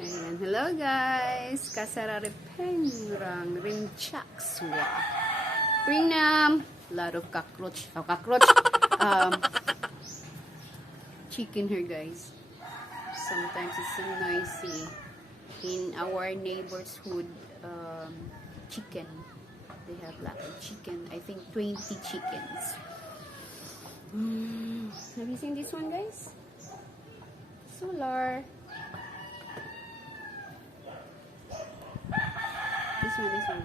Ayan. Hello guys! kasaRa ripengrang rimchakswa. Pringnam! Lot of cockroach. Oh, cockroach! Chicken here guys. Sometimes it's so noisy. In our neighborhood, chicken. They have lot of chicken. I think 20 chickens. Have you seen this one guys? Solar. This one.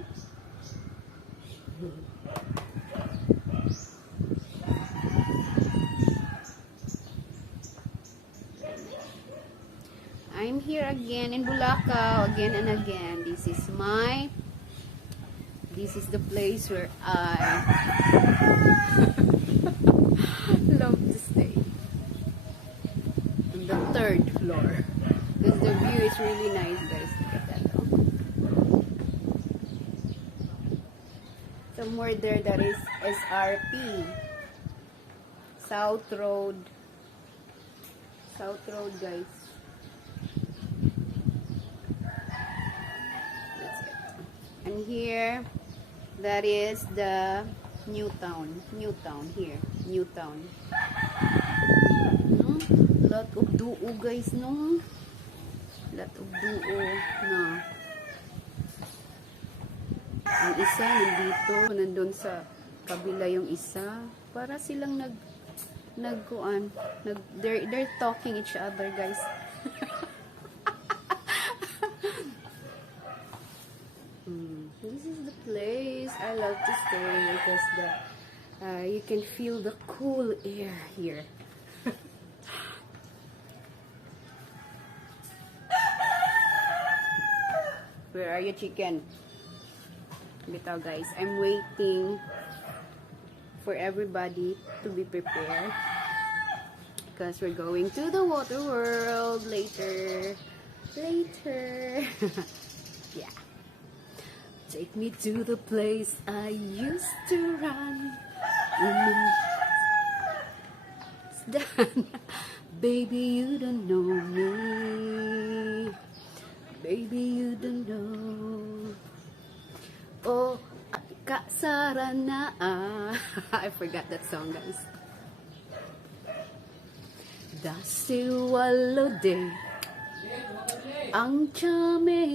I'm here again in Bulacau, again and again. This is the place where I love to stay. On the 3rd floor. Because the view is really nice guys. Look at that though. Somewhere there that is SRP. South Road guys. That's it. And here, that is the New Town here. New Town. Lot of duo guys, no? Lot of duo na. Ang isa nandito, nandun sa kabila yung isa. Para silang they're talking each other guys. This is the place I love to stay because you can feel the cool air here. Where are you, chicken? Bitaw guys, I'm waiting for everybody to be prepared because we're going to the water world later. Yeah. Take me to the place I used to run. It's done. Baby, you don't know me. Baby, you don't know. Oh, kasaRa na. I forgot that song, guys. Dahil walo day ang chame